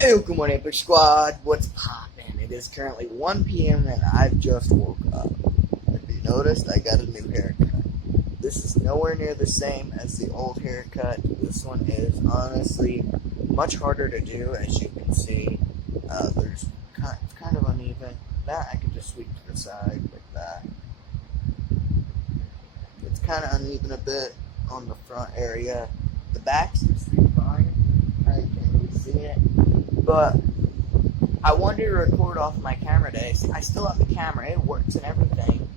Hey, good morning, Epic Squad. What's poppin'? It is currently 1 p.m. and I've just woke up. If you noticed, I got a new haircut. This is nowhere near the same as the old haircut. This one is honestly much harder to do, as you can see. It's kind of uneven. That I can just sweep to the side like that. It's kind of uneven a bit on the front area. The back seems to be fine. I can't really see it. But I wanted to record off my camera today. I still have the camera. It works and everything.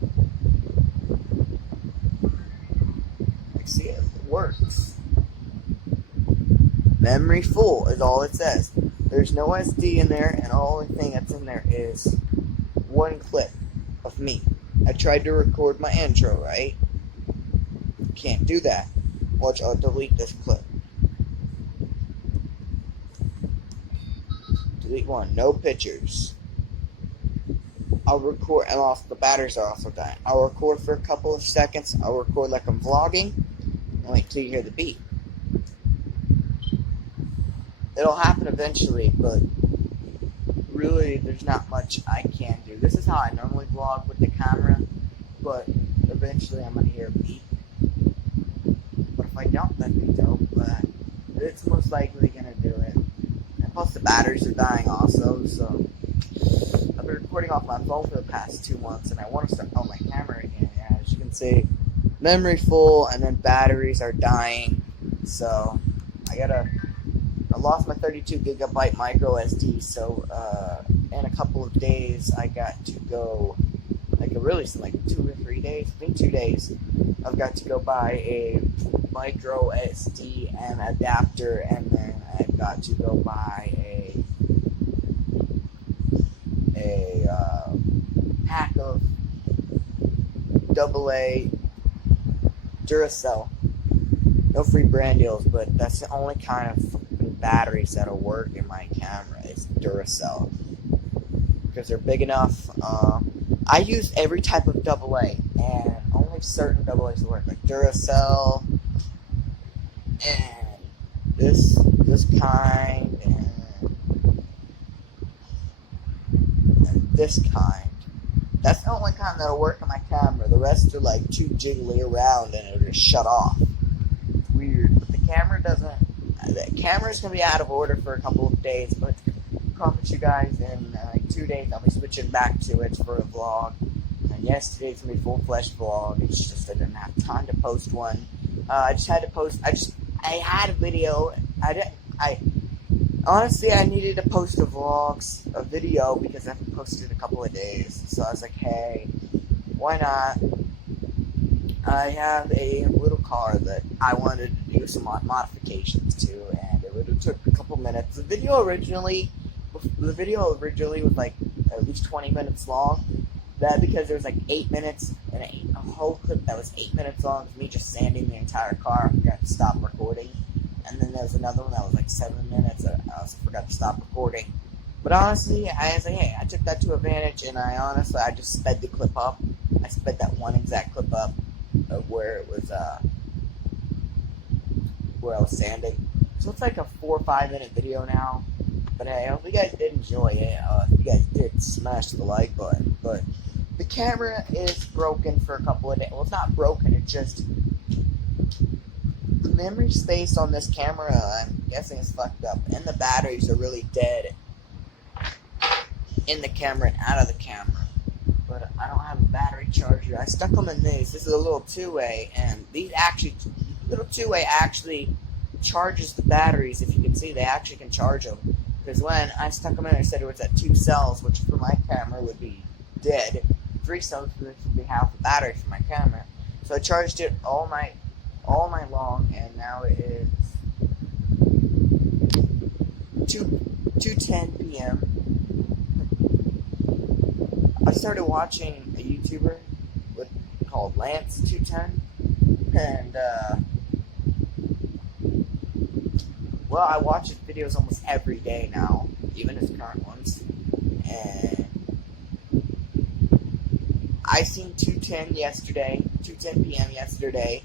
Like, see, it works. Memory full is all it says. There's no SD in there, and the only thing that's in there is one clip of me. I tried to record my intro, right? Can't do that. Watch, I'll delete this clip. Delete one. No pictures. I'll record, and also the batteries are also dying. I'll record for a couple of seconds. I'll record like I'm vlogging, and wait till you hear the beat. It'll happen eventually, but really there's not much I can do. This is how I normally vlog with the camera, but eventually I'm going to hear a beat. But if I don't, that'd be dope, but it's most likely going to do it. And plus the batteries are dying also, so I've been recording off my phone for the past 2 months, and I want to start on my camera again. Yeah, as you can see, memory full, and then batteries are dying, so I lost my 32 gigabyte micro SD, so in a couple of days I got to go, like really soon, like 2 or 3 days, I think 2 days, I've got to go buy a micro SD and adapter, and then I've got to go buy a pack of AA Duracell. No free brand deals, but that's the only kind of batteries that'll work in my camera is Duracell, because they're big enough. I use every type of AA, and only certain AA's work, like Duracell, and this kind, and this kind. That's the only kind that'll work on my camera. The rest are like too jiggly around, and it'll just shut off. It's weird, but the camera doesn't. The camera's gonna be out of order for a couple of days, but I promise you guys in like 2 days I'll be switching back to it for a vlog. And yesterday's gonna be full-fledged vlog. It's just I didn't have time to post one. I had a video. Honestly, I needed to post a video, because I haven't posted in a couple of days. So I was like, hey, why not? I have a little car that I wanted to do some modifications to, and it would have took a couple minutes. The video originally was like at least 20 minutes long. That because there was like 8 minutes, and a whole clip that was 8 minutes long of me just sanding the entire car. I forgot to stop recording. And then there was another one that was like 7 minutes. I also forgot to stop recording. But honestly, I was like, hey, I took that to advantage, and I just sped the clip up. I sped that one exact clip up of where it was, where I was sanding. So it's like a 4 or 5 minute video now. But hey, I hope you guys did enjoy it. If you guys did, smash the like button. But the camera is broken for a couple of days. Well, it's not broken, it's just the memory space on this camera, I'm guessing, is fucked up, and the batteries are really dead in the camera and out of the camera. But I don't have a battery charger. I stuck them in these. This is a little two-way, and little two-way actually charges the batteries. If you can see, they actually can charge them. Because when I stuck them in, I said it was at 2 cells, which for my camera would be dead. 3 cells, which would be half the battery for my camera. So I charged it all night long, and now it is 2:10 p.m. I started watching a YouTuber called Lance210, and well, I watch his videos almost every day now, even his current ones, and I seen 2:10 p.m. yesterday,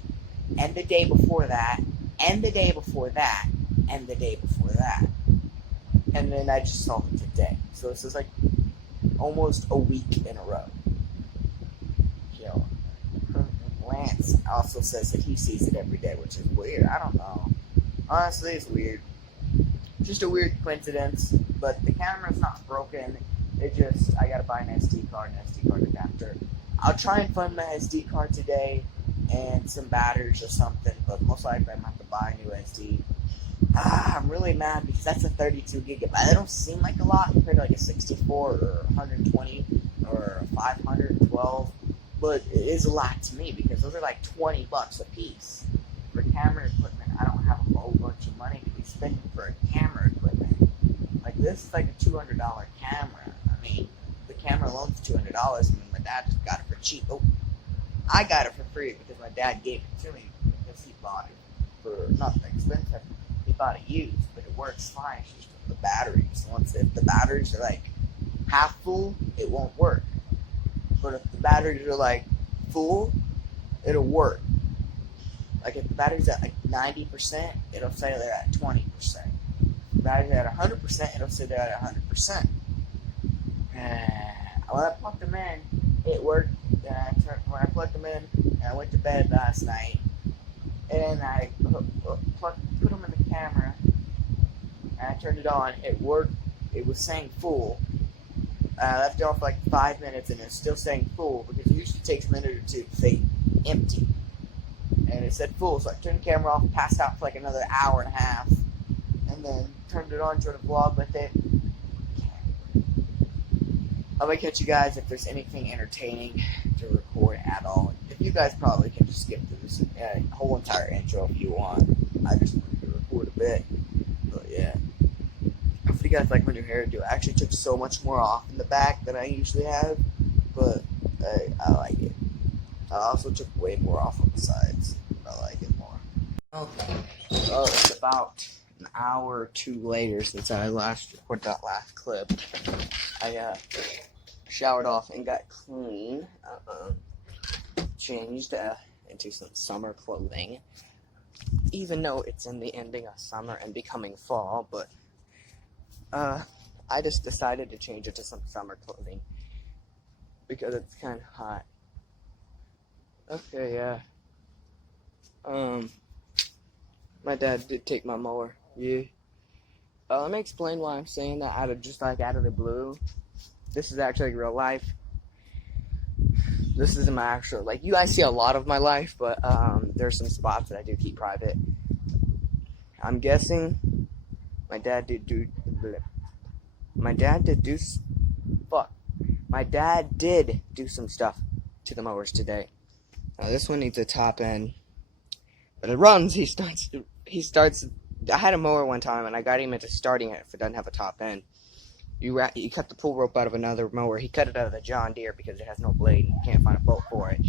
and the day before that, and the day before that, and the day before that. and then I just saw him today. So this is like almost a week in a row. You know, Lance also says that he sees it every day, which is weird. I don't know. Honestly, it's weird. Just a weird coincidence, but the camera's not broken. I gotta buy an SD card adapter. I'll try and find my SD card today and some batteries or something, but most likely I'm gonna have to buy a new SD. I'm really mad because that's a 32 gigabyte. That don't seem like a lot compared to like a 64 or 120 or 512, but it is a lot to me because those are like $20 a piece. For camera equipment, I don't have a whole bunch of money to be spending for camera equipment. Like this is like a $200 camera. I mean, the camera alone's $200. I mean, my dad just got it for cheap. Oh, I got it for free because my dad gave it to me because he bought it for nothing expensive. He bought it used, but it works fine. It's just the batteries. If the batteries are like half full, it won't work. But if the batteries are like full, it'll work. Like if the battery's at like 90%, it'll say they're at 20%. If the battery's at 100%, it'll say they're at 100%. When I plugged them in, it worked. When I plugged them in, I went to bed last night, and I put them in the camera, and I turned it on. It worked. It was saying full. I left it off for like 5 minutes, and it's still saying full because it usually takes a minute or two to say empty. And it said full, so I turned the camera off, passed out for like another hour and a half, and then turned it on, tried to vlog with it. I'm gonna catch you guys if there's anything entertaining to record at all. If you guys probably can just skip through this whole entire intro if you want. I just wanted to record a bit, but yeah. Hopefully you guys like my new hairdo. I actually took so much more off in the back than I usually have, but I like it. I also took way more off on the sides. I like it more. Oh, it's about an hour or two later since I last recorded that last clip. I showered off and got clean. Changed into some summer clothing. Even though it's in the ending of summer and becoming fall, but I just decided to change it to some summer clothing because it's kind of hot. Okay, yeah. My dad did take my mower. Yeah. Let me explain why I'm saying that out of the blue. This is actually real life. This isn't my actual, like, you guys see a lot of my life, but there's some spots that I do keep private. I'm guessing my dad did do some stuff to the mowers today. Now this one needs a top end, but it runs. He starts. I had a mower one time, and I got him into starting it if it doesn't have a top end. You cut the pull rope out of another mower. He cut it out of the John Deere because it has no blade and you can't find a bolt for it.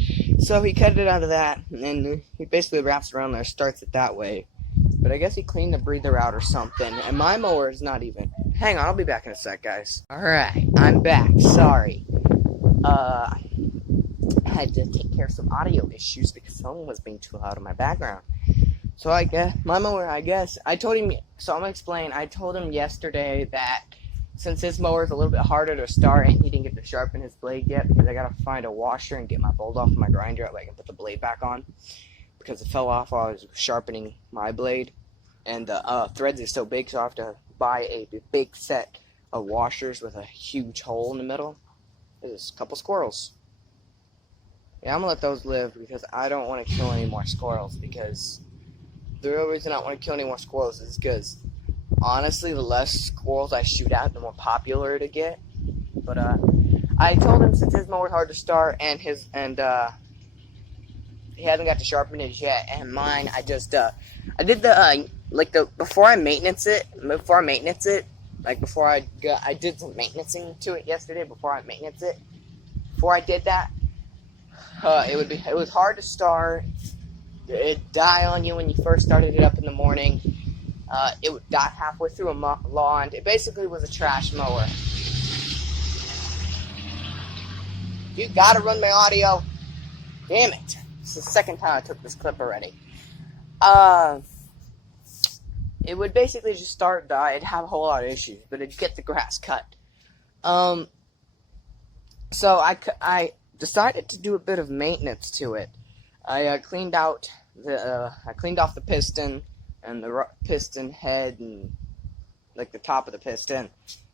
So he cut it out of that, and then he basically wraps around there, starts it that way. But I guess he cleaned the breather out or something. And my mower is not even. Hang on, I'll be back in a sec, guys. Alright, I'm back. Sorry. I had to take care of some audio issues because someone was being too loud in my background. So I guess, my mower, I told him, so I'm going to explain. I told him yesterday that since his mower is a little bit harder to start and he didn't get to sharpen his blade yet because I got to find a washer and get my bolt off of my grinder so I can put the blade back on because it fell off while I was sharpening my blade. And the threads are so big, so I have to buy a big set of washers with a huge hole in the middle. There's a couple squirrels. Yeah, I'm going to let those live because I don't want to kill any more squirrels because the real reason I don't want to kill any more squirrels is because honestly, the less squirrels I shoot at, the more popular to get. But I told him since his mower's hard to start and he hasn't got to sharpen it yet, and mine, I did before I maintenance it, I did some maintenancing to it yesterday. Before I did that, it was hard to start. It'd die on you when you first started it up in the morning. It would die halfway through a lawn. It basically was a trash mower. You gotta run my audio. Damn it. It's the second time I took this clip already. it would basically just start, it'd have a whole lot of issues, but it'd get the grass cut. So I decided to do a bit of maintenance to it. I cleaned off the piston and the piston head and like the top of the piston.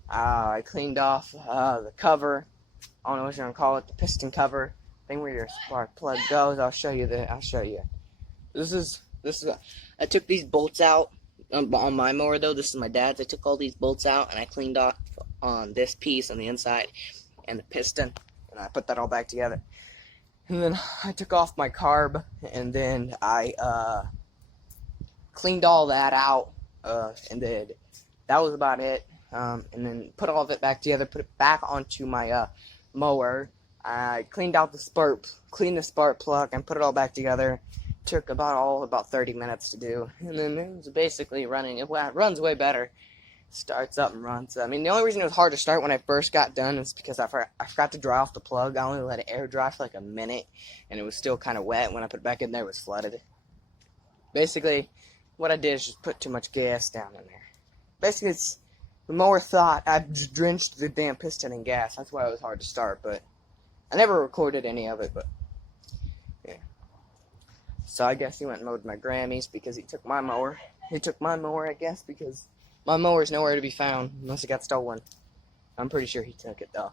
I cleaned off the cover. I don't know what you're gonna call it, the piston cover thing where your spark plug goes. I'll show you. This is. I took these bolts out on my mower though. This is my dad's. I took all these bolts out and I cleaned off on this piece on the inside and the piston, and I put that all back together. And then I took off my carb, and then I cleaned all that out, and then that was about it. And then put all of it back together, put it back onto my mower. I cleaned the spark plug, and put it all back together. Took about 30 minutes to do, and then it was basically running. It runs way better. Starts up and runs. I mean, the only reason it was hard to start when I first got done is because I forgot to dry off the plug. I only let it air dry for like a minute, and it was still kind of wet. When I put it back in there, it was flooded. Basically, what I did is just put too much gas down in there. Basically, the mower thought I just drenched the damn piston in gas. That's why it was hard to start, but I never recorded any of it, but yeah. So I guess he went and mowed my Grammys because he took my mower. He took my mower, I guess, because my mower's nowhere to be found unless it got stolen. I'm pretty sure he took it, though.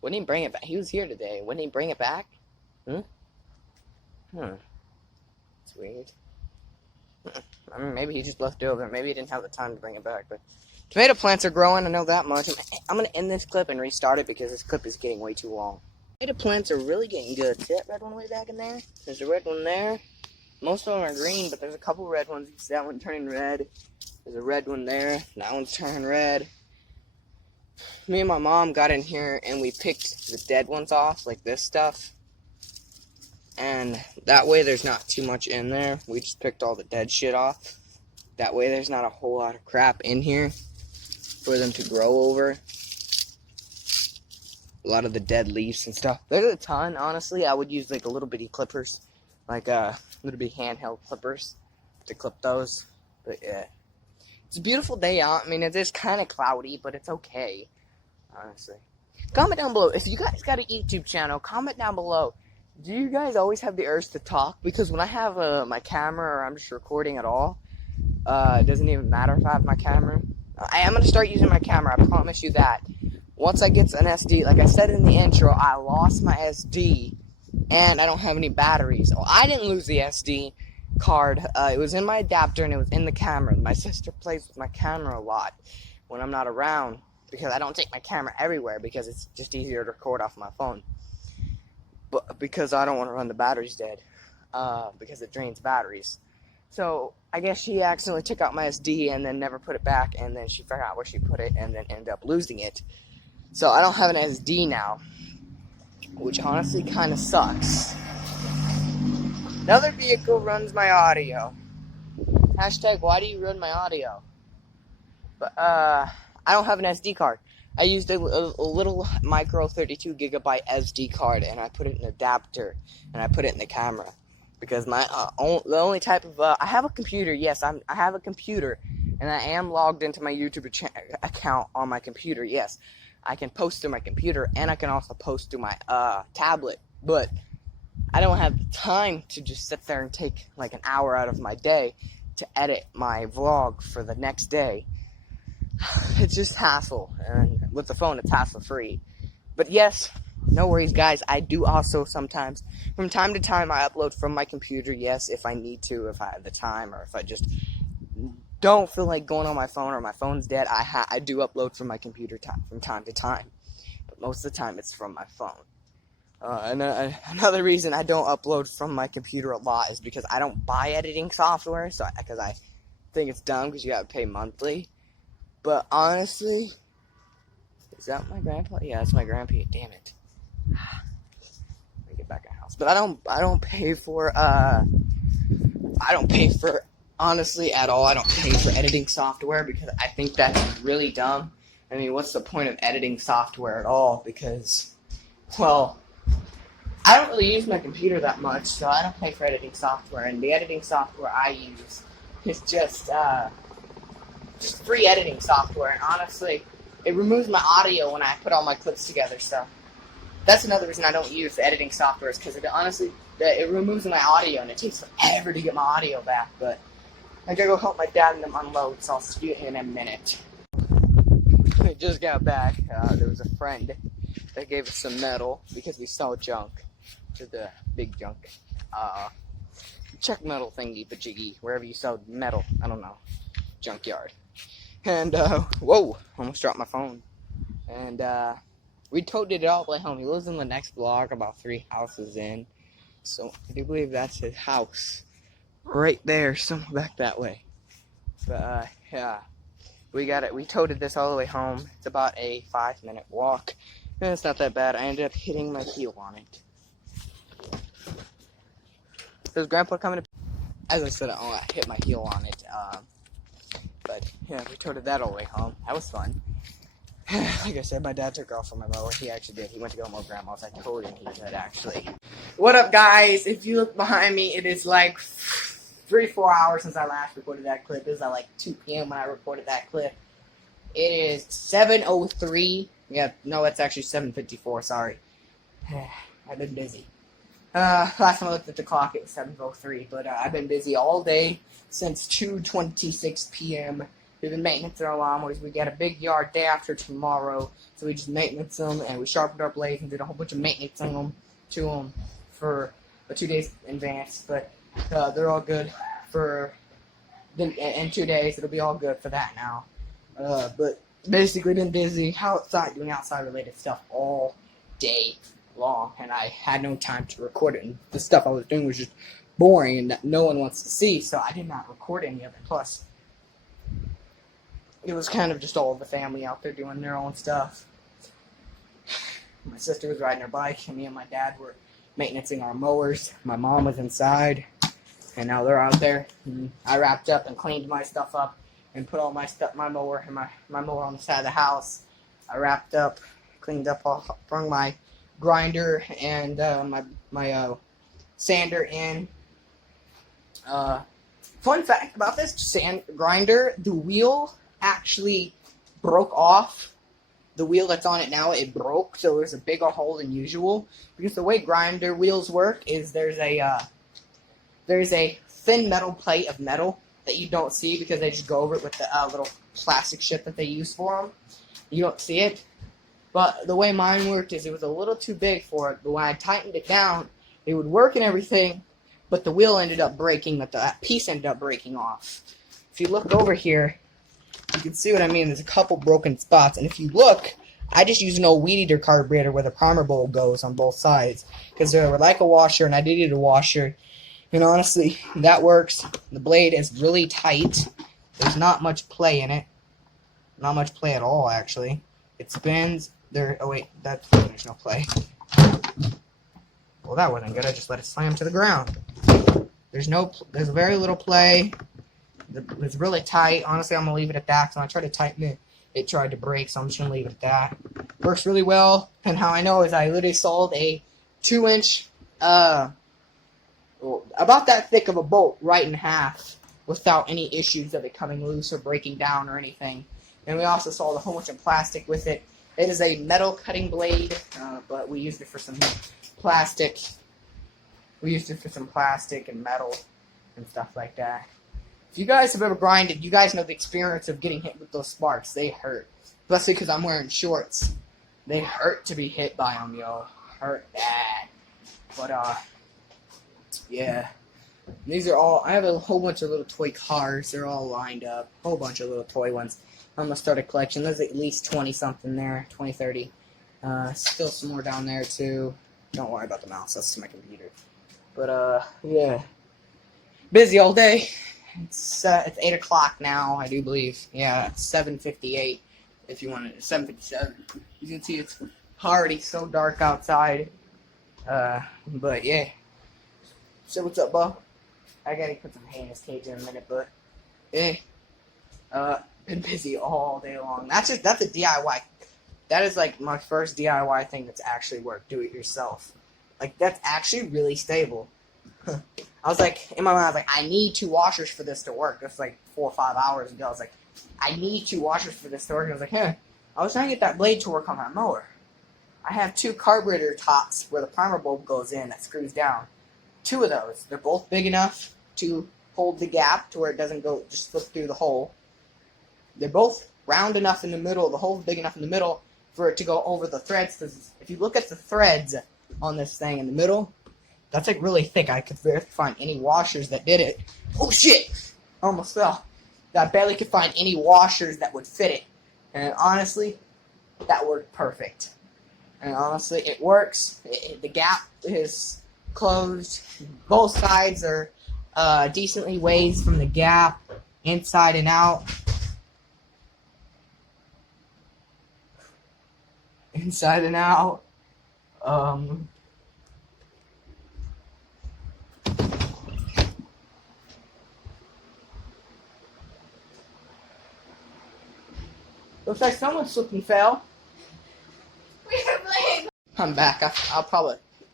Wouldn't he bring it back? He was here today. Wouldn't he bring it back? It's weird. I mean, maybe he just left it over. Maybe he didn't have the time to bring it back, but tomato plants are growing, I know that much. I'm going to end this clip and restart it because this clip is getting way too long. Tomato plants are really getting good. See that red one way back in there? There's a red one there. Most of them are green, but there's a couple red ones. You see that one turning red. There's a red one there. That one's turning red. Me and my mom got in here and we picked the dead ones off, like this stuff. And that way there's not too much in there. We just picked all the dead shit off. That way there's not a whole lot of crap in here for them to grow over. A lot of the dead leaves and stuff. There's a ton, honestly. I would use like a little bitty clippers. Like little bitty handheld clippers to clip those. But yeah. It's a beautiful day out. I mean, it is kind of cloudy, but it's okay. Honestly. Comment down below. If you guys got a YouTube channel, comment down below. Do you guys always have the urge to talk? Because when I have my camera or I'm just recording at all, it doesn't even matter if I have my camera. I am going to start using my camera. I promise you that. Once I get an SD, like I said in the intro, I lost my SD and I don't have any batteries. Well, I didn't lose the SD card. It was in my adapter and it was in the camera. My sister plays with my camera a lot when I'm not around because I don't take my camera everywhere because it's just easier to record off my phone. But because I don't want to run the batteries dead because it drains batteries. So I guess she accidentally took out my SD and then never put it back, and then she forgot where she put it and then ended up losing it. So I don't have an SD now, which honestly kind of sucks. Another vehicle runs my audio. Hashtag why do you run my audio? But I don't have an SD card. I used a little micro 32 gigabyte SD card and I put it in an adapter and I put it in the camera. Because my the only type of I have a computer. Yes, I have a computer, and I am logged into my YouTube account on my computer. Yes, I can post through my computer, and I can also post through my tablet. But I don't have the time to just sit there and take like an hour out of my day to edit my vlog for the next day. It's just hassle, and with the phone, it's hassle free. But yes. No worries, guys. I do also sometimes, from time to time, I upload from my computer. Yes, if I need to, if I have the time, or if I just don't feel like going on my phone or my phone's dead, I do upload from my computer from time to time. But most of the time, it's from my phone. Another reason I don't upload from my computer a lot is because I don't buy editing software, because I think it's dumb because you gotta pay monthly. But honestly, is that my grandpa? Yeah, that's my grandpa. Damn it. Let me get back in the house. But I don't pay for honestly at all. I don't pay for editing software because I think that's really dumb. I mean, what's the point of editing software at all? Because, well, I don't really use my computer that much, so I don't pay for editing software. And the editing software I use is just just free editing software, and honestly, it removes my audio when I put all my clips together. So that's another reason I don't use editing software, is because it removes my audio, and it takes forever to get my audio back. But I gotta go help my dad and them unload, so I'll see you in a minute. I just got back. There was a friend that gave us some metal because we sell junk to the big junk. Check metal thingy bajiggy, wherever you sell metal. I don't know. Junkyard. And, whoa, almost dropped my phone. And, we towed it all the way home. He lives in the next block, about 3 houses in. So, I do believe that's his house. Right there, somewhere back that way. But, yeah. We towed this all the way home. It's about a 5-minute walk. And it's not that bad. I ended up hitting my heel on it. Does Grandpa coming to... As I said, I hit my heel on it. But, yeah, we towed that all the way home. That was fun. Like I said, my dad took off on my mower. He actually did. He went to go mow Grandma's. I told him he did, actually. What up, guys? If you look behind me, it is like 3-4 hours since I last recorded that clip. It was at like 2 p.m. when I recorded that clip. It is 7:03. Yeah, no, it's actually 7:54. Sorry. I've been busy. Last time I looked at the clock, it was 7:03. But I've been busy all day since 2:26 p.m. We've been maintenance our lawnmowers. We got a big yard day after tomorrow, so we just maintenance them, and we sharpened our blades and did a whole bunch of maintenance on them to them for 2 days in advance. But they're all good for in 2 days. It'll be all good for that now. But basically been busy doing outside related stuff all day long, and I had no time to record it, and the stuff I was doing was just boring and that no one wants to see, so I did not record any of it. Plus, it was kind of just all of the family out there doing their own stuff. My sister was riding her bike, and me and my dad were maintaining our mowers. My mom was inside, and now they're out there. And I wrapped up and cleaned my stuff up and put all my mower and my mower on the side of the house. I wrapped up, cleaned up, brung my grinder and my sander in. Fun fact about this grinder, the wheel actually broke off. The wheel that's on it now, it broke, so there's a bigger hole than usual. Because the way grinder wheels work is there's a thin metal plate of metal that you don't see because they just go over it with the little plastic shit that they use for them. You don't see it. But the way mine worked is it was a little too big for it, but when I tightened it down, it would work and everything, but the wheel ended up breaking, that piece ended up breaking off. If you look over here, you can see what I mean. There's a couple broken spots, and if you look, I just used an old weed eater carburetor where the primer bowl goes on both sides, because they were like a washer, and I did need a washer, and honestly, that works. The blade is really tight. There's not much play in it. Not much play at all, actually. It spins. Oh wait, there's no play. Well, that wasn't good. I just let it slam to the ground. There's very little play. It's really tight. Honestly, I'm gonna leave it at that. So I tried to tighten it. It tried to break, so I'm just gonna leave it at that. Works really well. And how I know is I literally sold a 2-inch, about that thick of a bolt right in half without any issues of it coming loose or breaking down or anything. And we also sold a whole bunch of plastic with it. It is a metal cutting blade, but we used it for some plastic. We used it for some plastic and metal and stuff like that. If you guys have ever grinded, you guys know the experience of getting hit with those sparks. They hurt. Especially because I'm wearing shorts. They hurt to be hit by them, yo. Hurt bad. But, yeah. These are all, I have a whole bunch of little toy cars. They're all lined up. A whole bunch of little toy ones. I'm going to start a collection. There's at least 20-something there. 20, 30. Still some more down there, too. Don't worry about the mouse. That's to my computer. But, yeah. Busy all day. It's 8 o'clock now, I do believe. Yeah, it's 7:58. If you want it, 7:57. You can see it's already so dark outside. But yeah. So what's up, Bo? I gotta put some hay in his cage in a minute, but yeah. Been busy all day long. That's a DIY. That is like my first DIY thing that's actually worked. Do it yourself. Like that's actually really stable. I was like, in my mind, I was like, I need 2 washers for this to work. That's like 4 or 5 hours ago. I was like, I need 2 washers for this to work. And I was like, hey, I was trying to get that blade to work on that mower. I have 2 carburetor tops where the primer bulb goes in that screws down. 2 of those. They're both big enough to hold the gap to where it doesn't go just slip through the hole. They're both round enough in the middle, the hole's big enough in the middle for it to go over the threads. Because if you look at the threads on this thing in the middle, that's like really thick. I could barely find any washers that did it. Oh shit! Almost fell. I barely could find any washers that would fit it. And honestly, that worked perfect. And honestly, it works. The gap is closed. Both sides are decently ways from the gap, inside and out. Inside and out. Looks like someone slipped and fell. I'm back.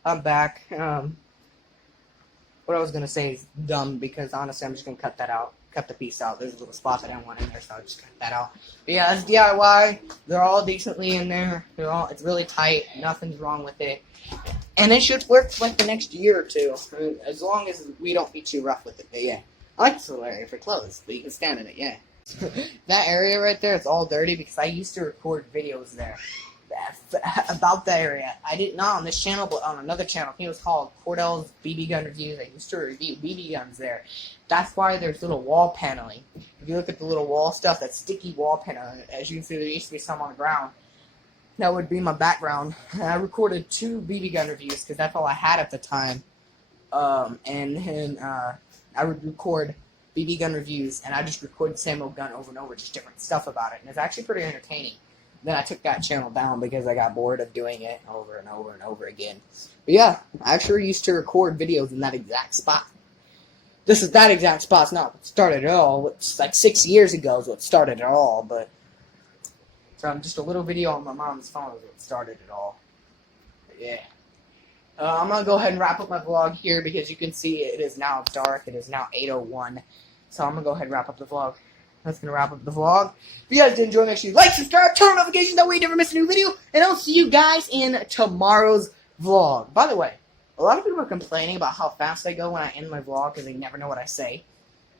I'm back. What I was gonna say is dumb because honestly, I'm just gonna cut that out. Cut the piece out. There's a little spot that I don't want in there, so I'll just cut that out. But yeah, it's DIY. They're all decently in there. It's really tight. Nothing's wrong with it, and it should work for like the next year or 2, as long as we don't be too rough with it. But yeah, I like this little area for clothes, but you can stand in it. Yeah, that area right there, it's all dirty because I used to record videos there. About that area. I did not on this channel, but on another channel. I think it was called Cordell's BB Gun Reviews. I used to review BB guns there. That's why there's little wall paneling. If you look at the little wall stuff, that sticky wall paneling, as you can see, there used to be some on the ground. That would be my background. And I recorded 2 BB gun reviews because that's all I had at the time. And then I would record BB gun reviews, and I just record the same old gun over and over, just different stuff about it. And it's actually pretty entertaining. Then I took that channel down because I got bored of doing it over and over and over again. But yeah, I actually used to record videos in that exact spot. That exact spot's not what started it all. It's like 6 years ago is what started it all, but from just a little video on my mom's phone is what started it all. But yeah. I'm going to go ahead and wrap up my vlog here because you can see it is now dark. It is now 8:01. So I'm going to go ahead and wrap up the vlog. That's going to wrap up the vlog. If you guys did enjoy, make sure you like, subscribe, turn on notifications, that way you never miss a new video. And I'll see you guys in tomorrow's vlog. By the way, a lot of people are complaining about how fast I go when I end my vlog because they never know what I say.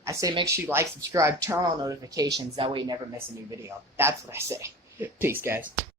I say make sure you like, subscribe, turn on notifications, that way you never miss a new video. That's what I say. Peace, guys.